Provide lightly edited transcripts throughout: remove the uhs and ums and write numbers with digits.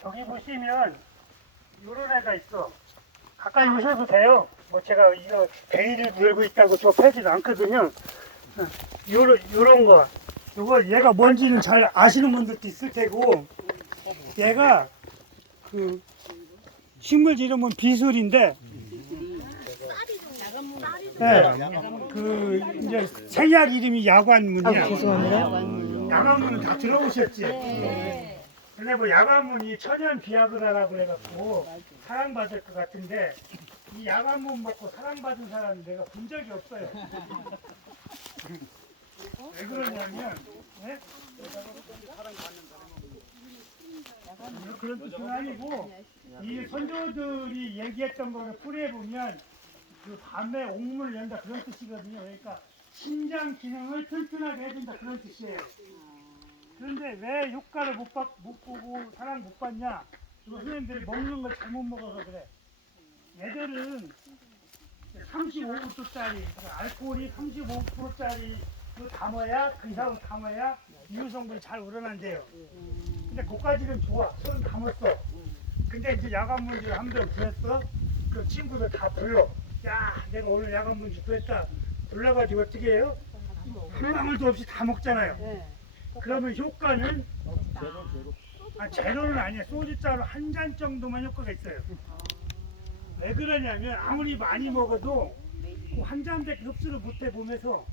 저기 보시면 요런 애가 있어. 가까이 오셔도 돼요. 뭐 제가 이거 베일을 물고 있다고 저 패지도 않거든요. 요런 거. 요거 얘가 뭔지는 잘 아시는 분들도 있을 테고, 얘가 그 식물 이름은 비술인데, 네, 그 이제 생약 이름이 야관문이야. 죄송합니다. 야관문은 다 들어보셨지? 근데 뭐 야관문이 천연 비아그라라고 해갖고 사랑받을 것 같은데, 이 야관문 먹고 사랑받은 사람은 내가 본 적이 없어요. 왜 그러냐면, 네? 그런 뜻은 아니고, 이 선조들이 얘기했던 거를 풀이해보면 그 밤에 옥문을 연다 그런 뜻이거든요. 그러니까 신장 기능을 튼튼하게 해준다 그런 뜻이에요. 그런데 왜 효과를 못 보고 사랑 못 받냐? 그 선생님들이 먹는 걸 잘못 먹어서 그래. 얘들은 35도짜리 알코올이 35%짜리 담아야 그 이상을 담아야 이유성분이 잘 우러난대요. 근데 그까지는 좋아. 술은 담았어. 근데 이제 야간문주를 한 병 구했어. 그 친구들 다 불러. 야, 내가 오늘 야간문주 구했다. 불러가지고 어떻게 해요? 한 방울도 없이 다 먹잖아요. 그러면 효과는 제로는 아니야. 소주잔으로 한 잔 정도만 효과가 있어요. 왜 그러냐면 아무리 많이 먹어도 그 한 잔밖에 흡수를 못 해 보면서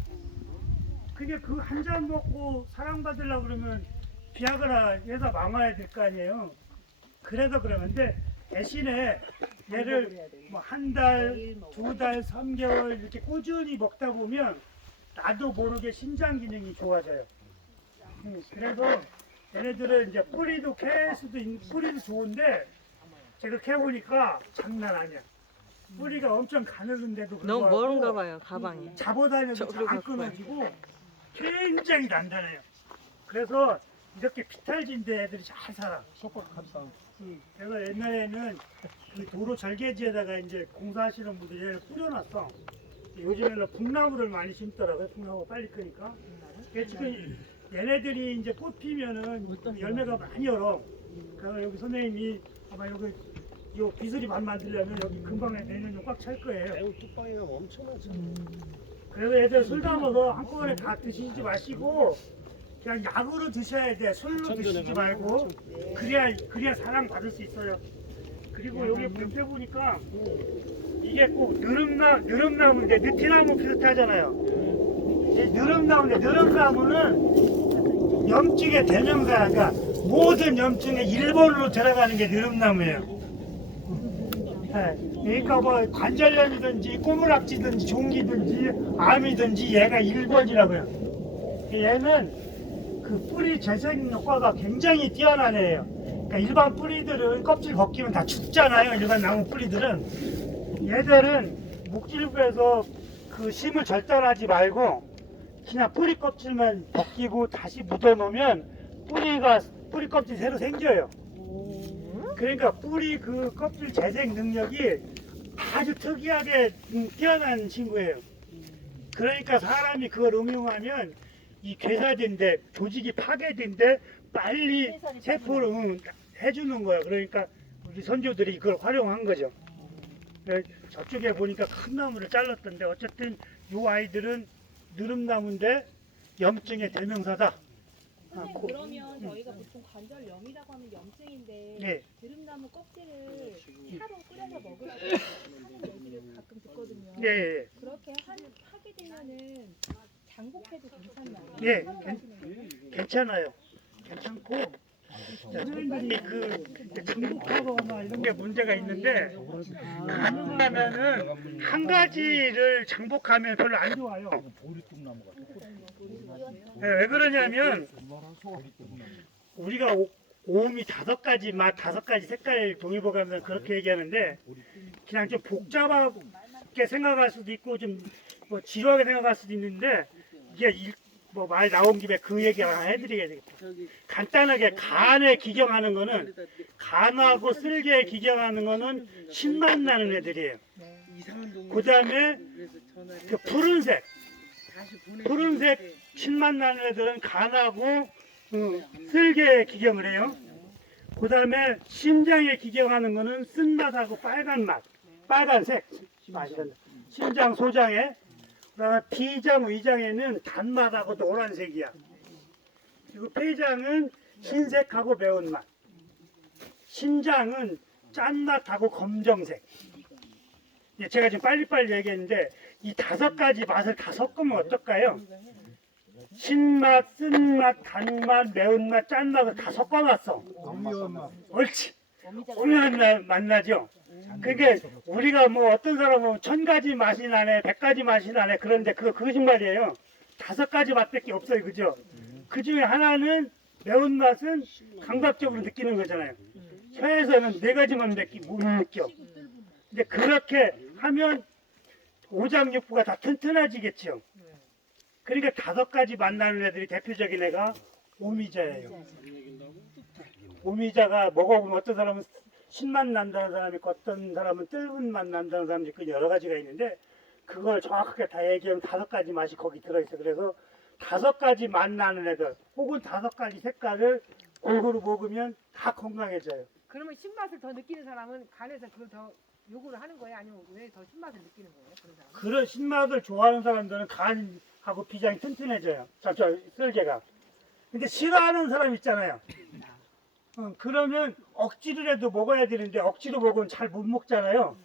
그게 그 한 잔 먹고 사랑받으려고 그러면 비아그라 얘가 망화야 될 거 아니에요. 그래서 그러는데 대신에 얘를 뭐 한 달, 두 달, 3개월 이렇게 꾸준히 먹다 보면 나도 모르게 신장 기능이 좋아져요. 그래서 얘네들은 이제 뿌리도 캐 수도 뿌리도 좋은데 제가 캐보니까 장난 아니야. 뿌리가 엄청 가늘은데도 너무 불구하고 멀은가 봐요, 가방이. 잡아다녀도 잘 안 저기로 끊어지고 굉장히 단단해요. 그래서 이렇게 피탈진데 애들이 잘 살아. 그래서 옛날에는 그 도로 절개지에다가 이제 공사하시는 분들이 얘를 뿌려놨어. 요즘에는 북나무를 많이 심더라고요. 북나무 빨리 크니까. 지금 얘네들이 이제 꽃 피면은 열매가 많이 열어. 그래서 여기 선생님이 아마 여기 요 비슬이 반 만들려면 여기 금방 내년에 꽉 찰 거예요. 뚝방이가 엄청나죠. 그래서 애들 술 담아서 한꺼번에 다 드시지 마시고 그냥 약으로 드셔야 돼. 술로 드시지 말고 그래야 사랑 받을 수 있어요. 그리고 여기 옆에 보니까 이게 꼭 느릅나무인데 느티나무 비슷하잖아요. 이 느릅나무인데 느릅나무는 염증의 대명사야. 그러니까 모든 염증에 1번으로 들어가는 게 느릅나무예요. 네. 그러니까 뭐 관절염이든지 꼬물락지든지 종기든지 암이든지 얘가 1번이라고요. 얘는 그 뿌리 재생 효과가 굉장히 뛰어난 애예요. 그러니까 일반 뿌리들은 껍질 벗기면 다 죽잖아요. 일반 나무 뿌리들은. 얘들은 목질부에서 그 심을 절단하지 말고 그냥 뿌리 껍질만 벗기고 다시 묻어놓으면 뿌리 껍질 새로 생겨요. 그러니까 뿌리 그 껍질 재생 능력이 아주 특이하게 뛰어난 친구예요. 그러니까 사람이 그걸 응용하면 이 괴사된데 조직이 파괴된데 빨리 세포를 해주는 거야. 그러니까 우리 선조들이 그걸 활용한 거죠. 저쪽에 보니까 큰 나무를 잘랐던데 어쨌든 이 아이들은 느릅나무인데 염증의 대명사다. 선생님 그러면 저희가 보통 관절염이라고 하면 염증인데 네. 드릅나무 껍질을 차로 끓여서 먹으라고 하는 얘기를 가끔 듣거든요. 네. 그렇게 하게 되면은 장복해도 괜찮나요? 예, 차로 마시는 거는? 괜찮아요. 괜찮고 선생님들이 그 중복하거나 이런 게 문제가 있는데 가능하면은 한 가지를 장복하면 별로 안 좋아요. 네, 왜 그러냐면 우리가 오음이 5가지 맛, 5가지 색깔 동의보감은 그렇게 얘기하는데 그냥 좀 복잡하게 생각할 수도 있고 좀 뭐 지루하게 생각할 수도 있는데 이게 뭐 말 나온 김에 그 얘기 하나 해드리게 되겠다. 간단하게 간에 기경하는 거는 간하고 쓸개에 기경하는 거는 신맛 나는 애들이에요. 그 다음에 그 푸른색 신맛 나는 애들은 간하고 쓸개에 기경을 해요. 그 다음에 심장에 기경하는 거는 쓴맛하고 빨간 맛, 빨간색 맛이란다. 심장, 소장에. 그 다음에 비장, 위장에는 단맛하고 노란색이야. 그리고 폐장은 흰색하고 매운맛. 신장은 짠맛하고 검정색. 제가 지금 빨리빨리 얘기했는데 이 5가지 맛을 다 섞으면 어떨까요? 신맛, 쓴맛, 단맛, 매운맛, 짠맛을 다 섞어놨어. 옳지. 오늘 만나죠. 그러니까 우리가 뭐 어떤 사람은 1000가지 맛이 나네, 100가지 맛이 나네 그런데 그거 거짓말이에요. 5가지 맛밖에 없어요, 그죠? 그 중에 하나는 매운맛은 감각적으로 느끼는 거잖아요. 혀에서는 4가지만 못 느껴. 근데 그렇게 하면 오장육부가 다 튼튼해지겠죠. 그러니까 5가지 만나는 애들이 대표적인 애가 오미자예요. 오미자가 먹어보면 어떤 사람은 신맛 난다는 사람이 있고 어떤 사람은 뜰분 맛 난다는 사람이 있고 여러 가지가 있는데 그걸 정확하게 다 얘기하면 5가지 맛이 거기 들어있어. 그래서 5가지 맛 나는 애들 혹은 5가지 색깔을 골고루 먹으면 다 건강해져요. 그러면 신맛을 더 느끼는 사람은 간에서 그걸 더 요구를 하는 거예요? 아니면 왜 더 신맛을 느끼는 거예요? 그런 사람은? 그런 신맛을 좋아하는 사람들은 간하고 비장이 튼튼해져요. 쓸개가. 근데 싫어하는 사람 있잖아요. 그러면 억지로라도 먹어야 되는데 억지로 먹으면 잘 못 먹잖아요.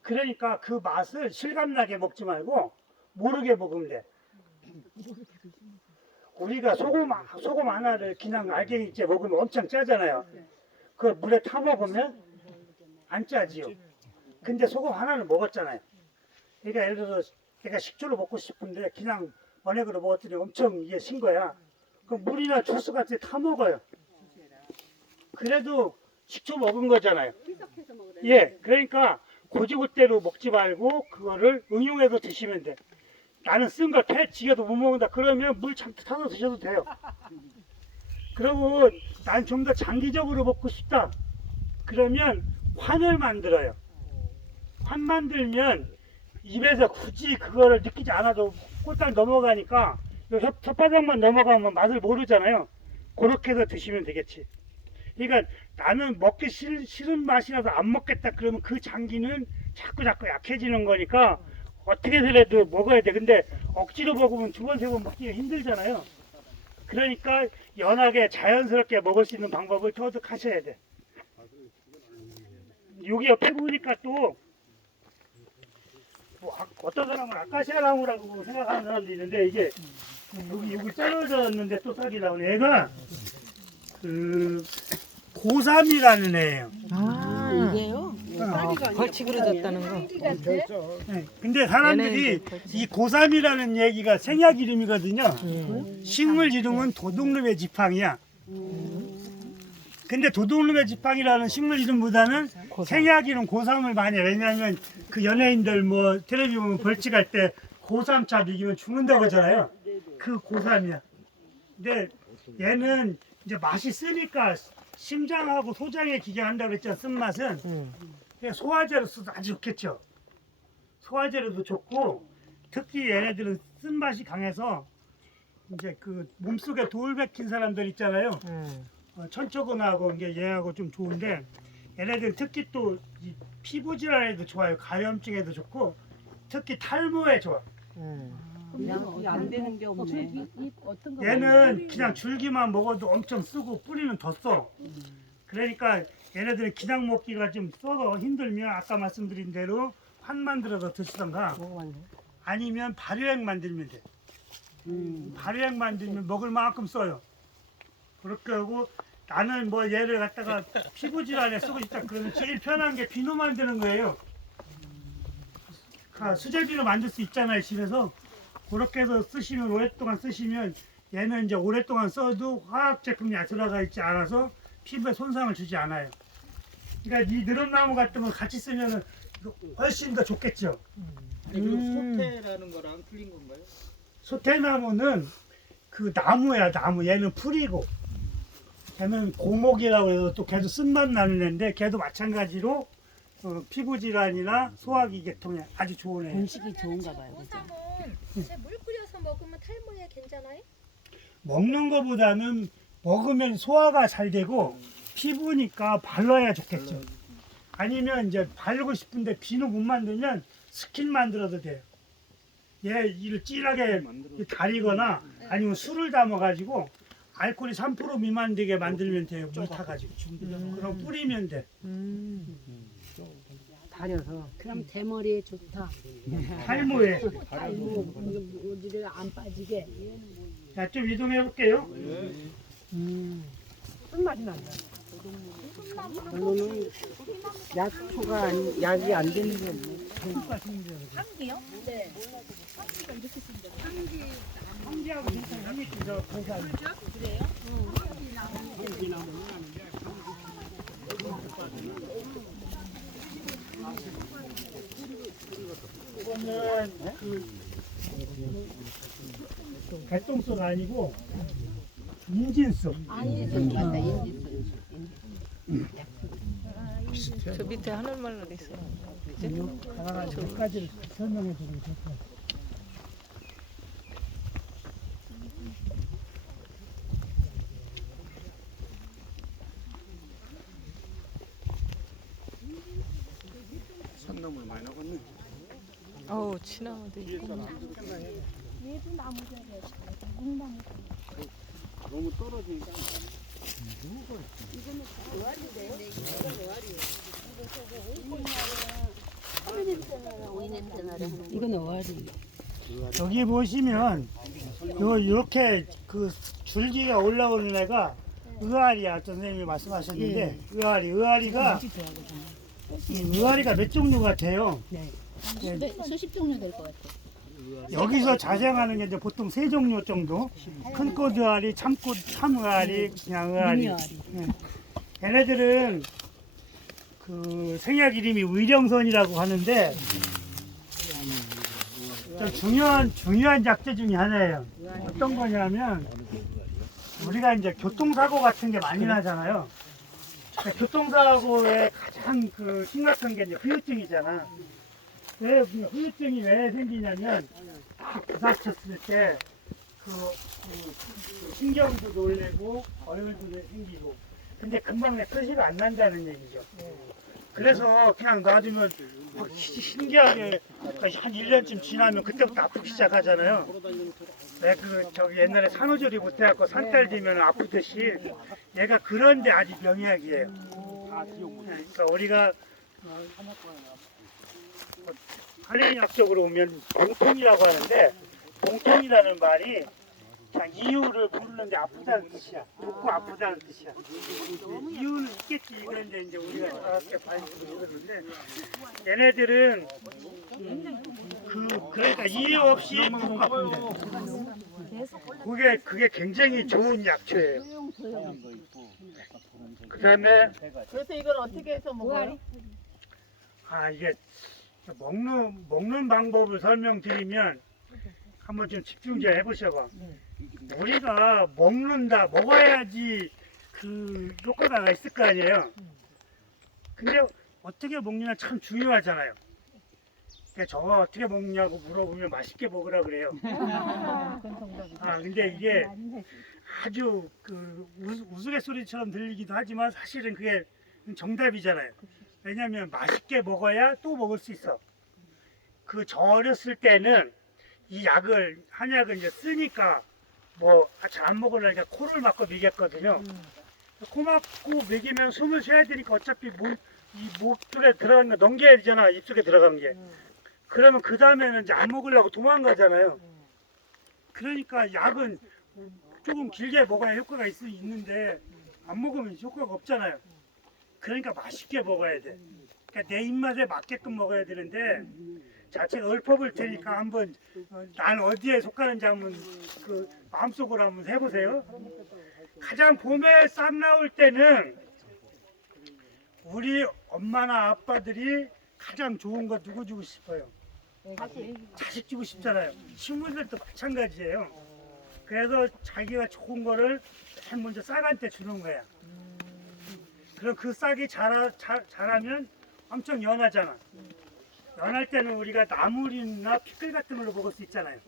그러니까 그 맛을 실감나게 먹지 말고 모르게 먹으면 돼. 우리가 소금 하나를 그냥 알갱이째 먹으면 엄청 짜잖아요. 그걸 물에 타 먹으면 안 짜지요. 근데 소금 하나를 먹었잖아요. 그러니까 예를 들어서 내가 식초로 먹고 싶은데 그냥 원액으로 먹었더니 엄청 이게 신 거야. 그럼 물이나 주스 같은 데 타 먹어요. 그래도 식초 먹은 거잖아요. 예, 그러니까 고지고대로 먹지 말고 그거를 응용해서 드시면 돼. 나는 쓴 걸 지겨도 못 먹는다. 그러면 물 잔뜩 타서 드셔도 돼요. 그리고 난 좀 더 장기적으로 먹고 싶다. 그러면 환을 만들어요. 환 만들면 입에서 굳이 그거를 느끼지 않아도 꼴딱 넘어가니까 혓바닥만 넘어가면 맛을 모르잖아요. 그렇게 해서 드시면 되겠지. 그러니까 나는 먹기 싫은 맛이라서 안 먹겠다 그러면 그 장기는 자꾸 약해지는 거니까 어떻게 해서라도 먹어야 돼. 근데 억지로 먹으면 2번, 3번 먹기가 힘들잖아요. 그러니까 연하게 자연스럽게 먹을 수 있는 방법을 터득하셔야 돼. 여기 옆에 보니까 또 뭐 어떤 사람은 아카시아나무라고 생각하는 사람도 있는데 이게 여기 떨어졌는데 또 싹이 나오네. 얘가 그 고삼이라는 애예요. 이게요? 벌칙으로 졌다는 거. 네, 근데 사람들이 이 고삼이라는 얘기가 생약 이름이거든요. 식물 이름은 도둑놈의 지팡이야. 근데 도둑놈의 지팡이라는 식물 이름보다는 생약 이름 고삼을 많이 해. 왜냐하면 그 연예인들 뭐 텔레비 보면 벌칙할 때 고삼차 이기면 죽는다고 하잖아요. 그 고삼이야. 근데 얘는 이제 맛이 쓰니까 심장하고 소장에 기경한다고 그랬잖아. 쓴맛은 소화제로 써도 아주 좋겠죠. 소화제로도 좋고 특히 얘네들은 쓴맛이 강해서 이제 그 몸속에 돌 박힌 사람들 있잖아요. 천초근하고 이게 얘하고 좀 좋은데 얘네들 특히 또 이 피부 질환에도 좋아요. 가염증에도 좋고 특히 탈모에 좋아. 안 되는 게 없네. 얘는 그냥 줄기만 먹어도 엄청 쓰고 뿌리는 더 써. 그러니까 얘네들은 그냥 먹기가 좀 써서 힘들면 아까 말씀드린 대로 환 만들어서 드시던가 아니면 발효액 만들면 돼. 발효액 만들면 먹을 만큼 써요. 그렇게 하고 나는 뭐 얘를 갖다가 피부 질환에 쓰고 싶다 그러면 제일 편한 게 비누 만드는 거예요. 수제 비누 만들 수 있잖아요, 집에서. 그렇게 해서 쓰시면 오랫동안 쓰시면 얘는 이제 오랫동안 써도 화학 제품이 들어가 있지 않아서 피부에 손상을 주지 않아요. 그러니까 이 느릅나무 같은 거 같이 쓰면 훨씬 더 좋겠죠. 그리고 소태라는 거랑 틀린 건가요? 소태나무는 그 나무야, 나무. 얘는 풀이고 걔는 고목이라고 해서 또 걔도 쓴맛 나는 애인데 걔도 마찬가지로 피부 질환이나 소화기 계통에 아주 좋은 애. 음식이 좋은가 봐요. 그죠? 고삼은 물 끓여서 먹으면 탈모에 괜찮아요? 먹는 거보다는 먹으면 소화가 잘 되고 피부니까 발라야 좋겠죠. 아니면 이제 바르고 싶은데 비누 못 만들면 스킨 만들어도 돼요. 얘 이를 진하게 다리거나 아니면 술을 담아가지고 알코올이 3% 미만 되게 만들면 돼요. 물 타가지고. 그럼 뿌리면 돼. 다려서. 그럼 대머리에 좋다. 탈모에. 모지를 안 빠지게. 자, 좀 이동해 볼게요. 쓴맛이 난다. 이거는 약초가 약이 안 되는 게 없네. 향기요? 네. 향기가 이렇게 생겨요. 황기하고 비슷한 향이 있죠. 그래요? 이거는 개똥속 아니고 인진속. 저 밑에 하늘말로 있어요. 하나가 몇 가지를 설명해 주는 좋다. 산나물 많이 나갔네. 어우 치나무도 있고. 얘도 나무잖아요. 무궁나무. 너무 떨어지니까. 이건 어아리. 여기 보시면 이렇게 그 줄기가 올라오는 애가 의아리야. 선생님이 말씀하셨는데 의아리가 몇 종류가 돼요. 수십 종류 될 것 같아요. 여기서 자생하는 게 이제 보통 3종류 정도. 큰 꽃 의아리, 참꽃, 참 의아리, 그냥 의아리. 네. 얘네들은 그 생약 이름이 의령선이라고 하는데 좀 중요한 약재 중에 하나예요. 어떤 거냐면 우리가 이제 교통사고 같은 게 많이 나잖아요. 교통사고의 가장 그 심각한 게 이제 후유증이잖아. 왜 후유증이 왜 생기냐면 딱 부딪혔을 때 그 신경도 놀래고 얼굴도 생기고 근데 금방 내 표시가 안 난다는 얘기죠. 그래서 그냥 놔두면 막 신기하게 한 1년쯤 지나면 그때부터 아프기 시작하잖아요. 저기 옛날에 산후조리 못해갖고 산딸 되면 아프듯이 얘가 그런데 아직 명약이에요. 그러니까 우리가 한의학적으로 보면 봉통이라고 하는데 봉통이라는 말이 그냥 이유를 모르는데 아프다는 뜻이야. 눕고 아프다는 뜻이야. 이유는 있겠지. 그런데 이제 우리가 정확하게 반응을 모르는데 얘네들은 그러니까 이유 없이 눕고 아픈데 그게 굉장히 좋은 약초예요. 그다음에 그래서 이걸 어떻게 해서 먹어요? 이게 먹는 방법을 설명드리면 한번 좀 집중 좀 해보셔봐. 우리가 먹어야지 그 효과가 있을 거 아니에요. 근데 어떻게 먹느냐 참 중요하잖아요. 그러니까 저거 어떻게 먹냐고 물어보면 맛있게 먹으라 그래요. 근데 이게 아주 그 우스갯소리처럼 들리기도 하지만 사실은 그게 정답이잖아요. 왜냐하면 맛있게 먹어야 또 먹을 수 있어. 저 어렸을 때는 이 한약을 이제 쓰니까 잘 안 먹으려니까 코를 막고 먹였거든요. 코 막고 먹이면 숨을 쉬어야 되니까 어차피 목 쪽에 들어간 거 넘겨야 되잖아. 입속에 들어간 게. 그러면 그 다음에는 이제 안 먹으려고 도망가잖아요. 그러니까 약은 조금 길게 먹어야 효과가 있는데 안 먹으면 효과가 없잖아요. 그러니까 맛있게 먹어야 돼. 그러니까 내 입맛에 맞게끔 먹어야 되는데 제가 읊어볼 테니까 한번 난 어디에 속하는지 한번 그 마음속으로 한번 해보세요. 가장 봄에 싹 나올 때는 우리 엄마나 아빠들이 가장 좋은 거 누구 주고 싶어요? 자식 주고 싶잖아요. 친구들도 마찬가지예요. 그래서 자기가 좋은 거를 맨 먼저 싹한테 주는 거야. 그럼 그 싹이 자라면 엄청 연하잖아. 연할 때는 우리가 나물이나 피클 같은 걸로 먹을 수 있잖아요.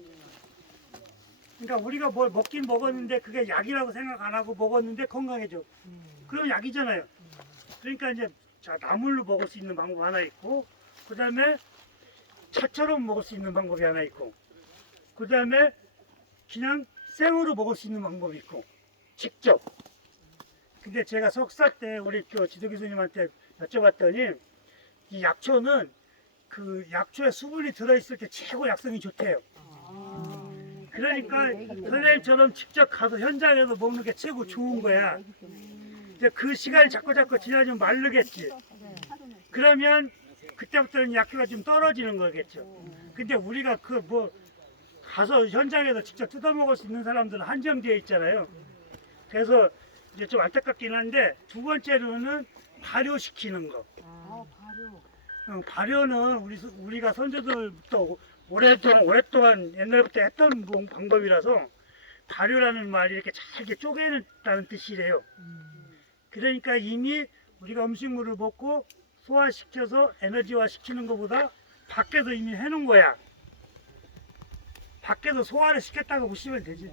그러니까 우리가 뭘 먹긴 먹었는데 그게 약이라고 생각 안 하고 먹었는데 건강해져. 그럼 약이잖아요. 그러니까 이제 자, 나물로 먹을 수 있는 방법 하나 있고, 그 다음에 차처럼 먹을 수 있는 방법이 하나 있고, 그 다음에 그냥 생으로 먹을 수 있는 방법이 있고, 직접. 근데 제가 석사 때 우리 그 지도 교수님한테 여쭤봤더니 이 약초는 그 약초에 수분이 들어있을 때 최고 약성이 좋대요. 그러니까 선생님처럼 직접 가서 현장에서 먹는 게 최고 좋은 거야. 이제 그 시간이 자꾸 지나면 마르겠지. 그러면 그때부터는 약효가 좀 떨어지는 거겠죠. 근데 우리가 그 뭐 가서 현장에서 직접 뜯어 먹을 수 있는 사람들은 한정되어 있잖아요. 그래서 이제 좀 안타깝긴 한데 두 번째로는 발효시키는 거. 발효는 우리가 선조들부터 오랫동안 옛날부터 했던 방법이라서 발효라는 말이 이렇게 잘게 쪼개냈다는 뜻이래요. 그러니까 이미 우리가 음식물을 먹고 소화시켜서 에너지화 시키는 것보다 밖에서 이미 해놓은 거야. 밖에서 소화를 시켰다고 보시면 되지.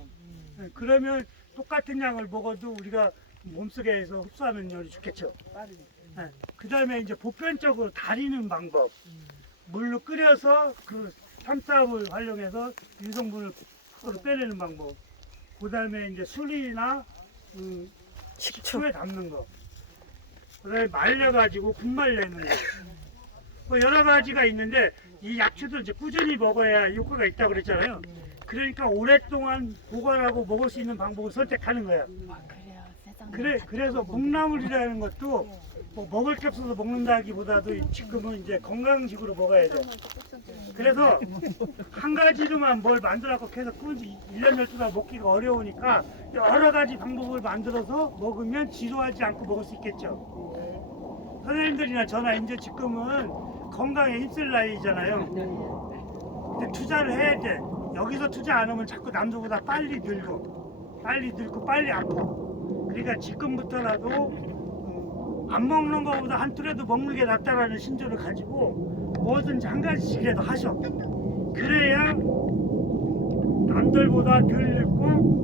그러면 똑같은 양을 먹어도 우리가 몸속에서 흡수하는 열이 좋겠죠. 그 다음에 이제 보편적으로 다리는 방법. 물로 끓여서 그 삼투압을 활용해서 유성분을 빼내는 방법. 그 다음에 이제 술이나 식초에 담는 거. 그 다음에 말려가지고 분말 내는 거. 뭐 여러 가지가 있는데 이 약초도 이제 꾸준히 먹어야 효과가 있다고 그랬잖아요. 그러니까 오랫동안 보관하고 먹을 수 있는 방법을 선택하는 거야. 그래서 묵나물이라는 것도 뭐 먹을 게 없어서 먹는다기보다도 지금은 이제 건강식으로 먹어야 돼. 그래서 한 가지로만 뭘 만들어서 계속 꾸준히 1년 12달 먹기가 어려우니까 여러 가지 방법을 만들어서 먹으면 지루하지 않고 먹을 수 있겠죠. 선생님들이나 저나 이제 지금은 건강에 힘쓸 나이잖아요. 근데 투자를 해야 돼. 여기서 투자 안 하면 자꾸 남들보다 빨리 늙고 빨리 아프고. 그러니까 지금부터라도 안 먹는 것보다 한 톨이라도 먹는 게 낫다라는 신조를 가지고 뭐든지 한 가지씩이라도 하셔. 그래야 남들보다 덜 늙고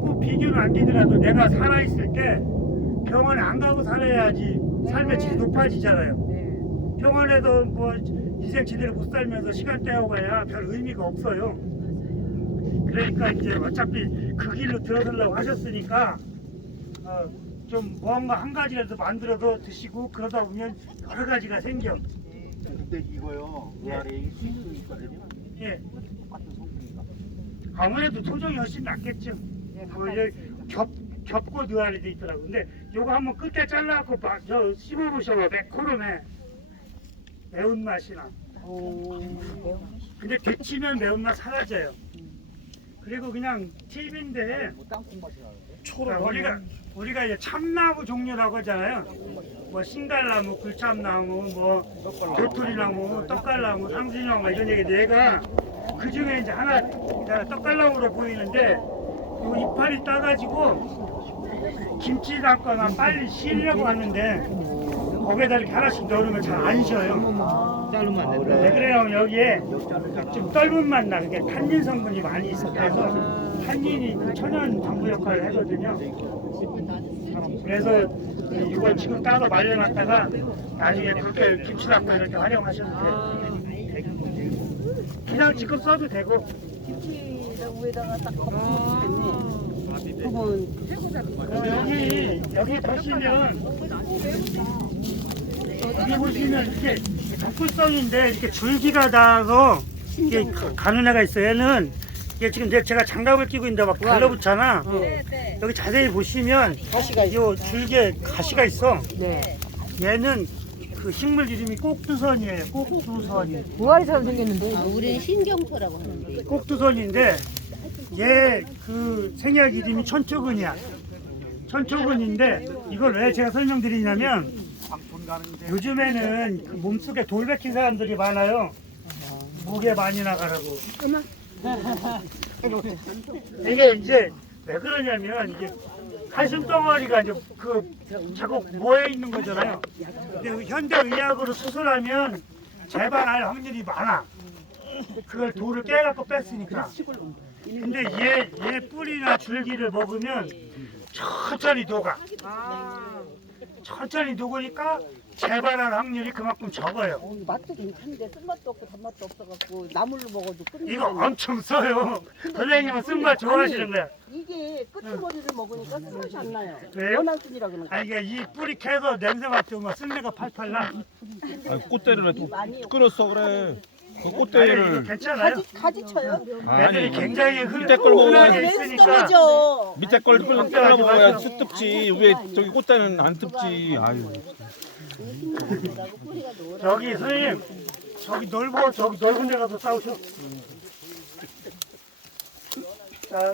꼭 비교는 안 되더라도 내가 살아있을 때 병원에 안 가고 살아야지 삶의 질이 높아지잖아요. 병원에서 뭐 인생 제대로 못 살면서 시간 때워가야 별 의미가 없어요. 그러니까 이제 어차피 그 길로 들어서려고 하셨으니까 좀 뭔가 한 가지라도 만들어서 드시고 그러다 보면 여러 가지가 생겨. 근데 이거요 그 아래에 이 수익도 있거든요. 예. 똑같은 성분인가? 아무래도 토종이 훨씬 낫겠죠. 겹고 느알이 돼 있더라고. 근데 요거 한번 끝에 잘라갖고 저 씹어보셔봐. 매콤해. 매운맛이 나. 근데 데치면 매운맛 사라져요. 그리고 그냥 팁인데 땅콩 맛이 나는데? 그러니까 우리가 이제 참나무 종류라고 하잖아요. 뭐 신갈나무, 굴참나무, 뭐 도토리나무, 떡갈나무, 상수나무 이런 얘기인데 얘가 그 중에 이제 하나 떡갈나무로 보이는데 요 이파리 따가지고 김치 담거나 빨리 쉬려고 하는데 거기에다 이렇게 하나씩 넣으면 잘 안 쉬어요. 자르면 안 왜 된다. 그래요? 여기에 좀 떫은 맛 나는 게 탄닌 성분이 많이 있어서 탄닌이 그 천연 당부 역할을 하거든요. 그래서 이걸 지금 따서 말려놨다가 나중에 그렇게 김치 담고 이렇게 활용하셔도 돼요. 그냥 지금 써도 되고. 위에다가 딱 덮으면 좋겠네. 여기 보시면 여기 보시면 이렇게 독불성인데 이렇게 줄기가 닿아서 이게 가는 애가 있어요. 얘는 이게 지금 제가 장갑을 끼고 있는데 막 달라붙잖아. 여기 자세히 보시면 이 줄기에 가시가 있어. 얘는 그 식물 이름이 꼭두선이에요. 꼭두선. 우아리처럼 생겼는데. 우리는 신경포라고 하는데. 꼭두선인데 얘 그 생약 이름이 천초근이야. 천초근인데 이걸 왜 제가 설명드리냐면 요즘에는 그 몸속에 돌 박힌 사람들이 많아요. 목에 많이 나가라고. 이게 이제 왜 그러냐면 이게 칼슘 덩어리가 이제 그 자꾸 모여 있는 거잖아요. 근데 현대 의학으로 수술하면 재발할 확률이 많아. 그걸 돌을 깨갖고 뺐으니까. 근데 얘 뿌리나 줄기를 먹으면 천천히 녹아. 아, 천천히 녹으니까 재발할 확률이 그만큼 적어요. 맛도 괜찮은데 쓴맛도 없고 단맛도 없어갖고 나물로 먹어도 끝내. 이거 엄청 써요. 선생님은 쓴맛 좋아하시는 거야. 이게 끄트머리를 먹으니까 쓴맛이 안 나요. 왜요? 원한순이라 그러는 아 이게 이 뿌리 캐서 냄새 맡으면 쓴내가 팔팔 나. 아, 꽃대를 또 많이 끊었어 그래. 그 아니, 이거 꽃대를 괜찮아요. 가지 쳐요? 애들이 굉장히 밑에 걸 먹어야 흔하게 있으니까. 왼쪽이죠. 밑에 걸 끊어 먹어야 뜯지. 왜 저기 꽃대는 안 뜯지. 아유. 뿌리가 노랗. 저기 선생님 저기 넓은 데 가서 싸우셔. 자,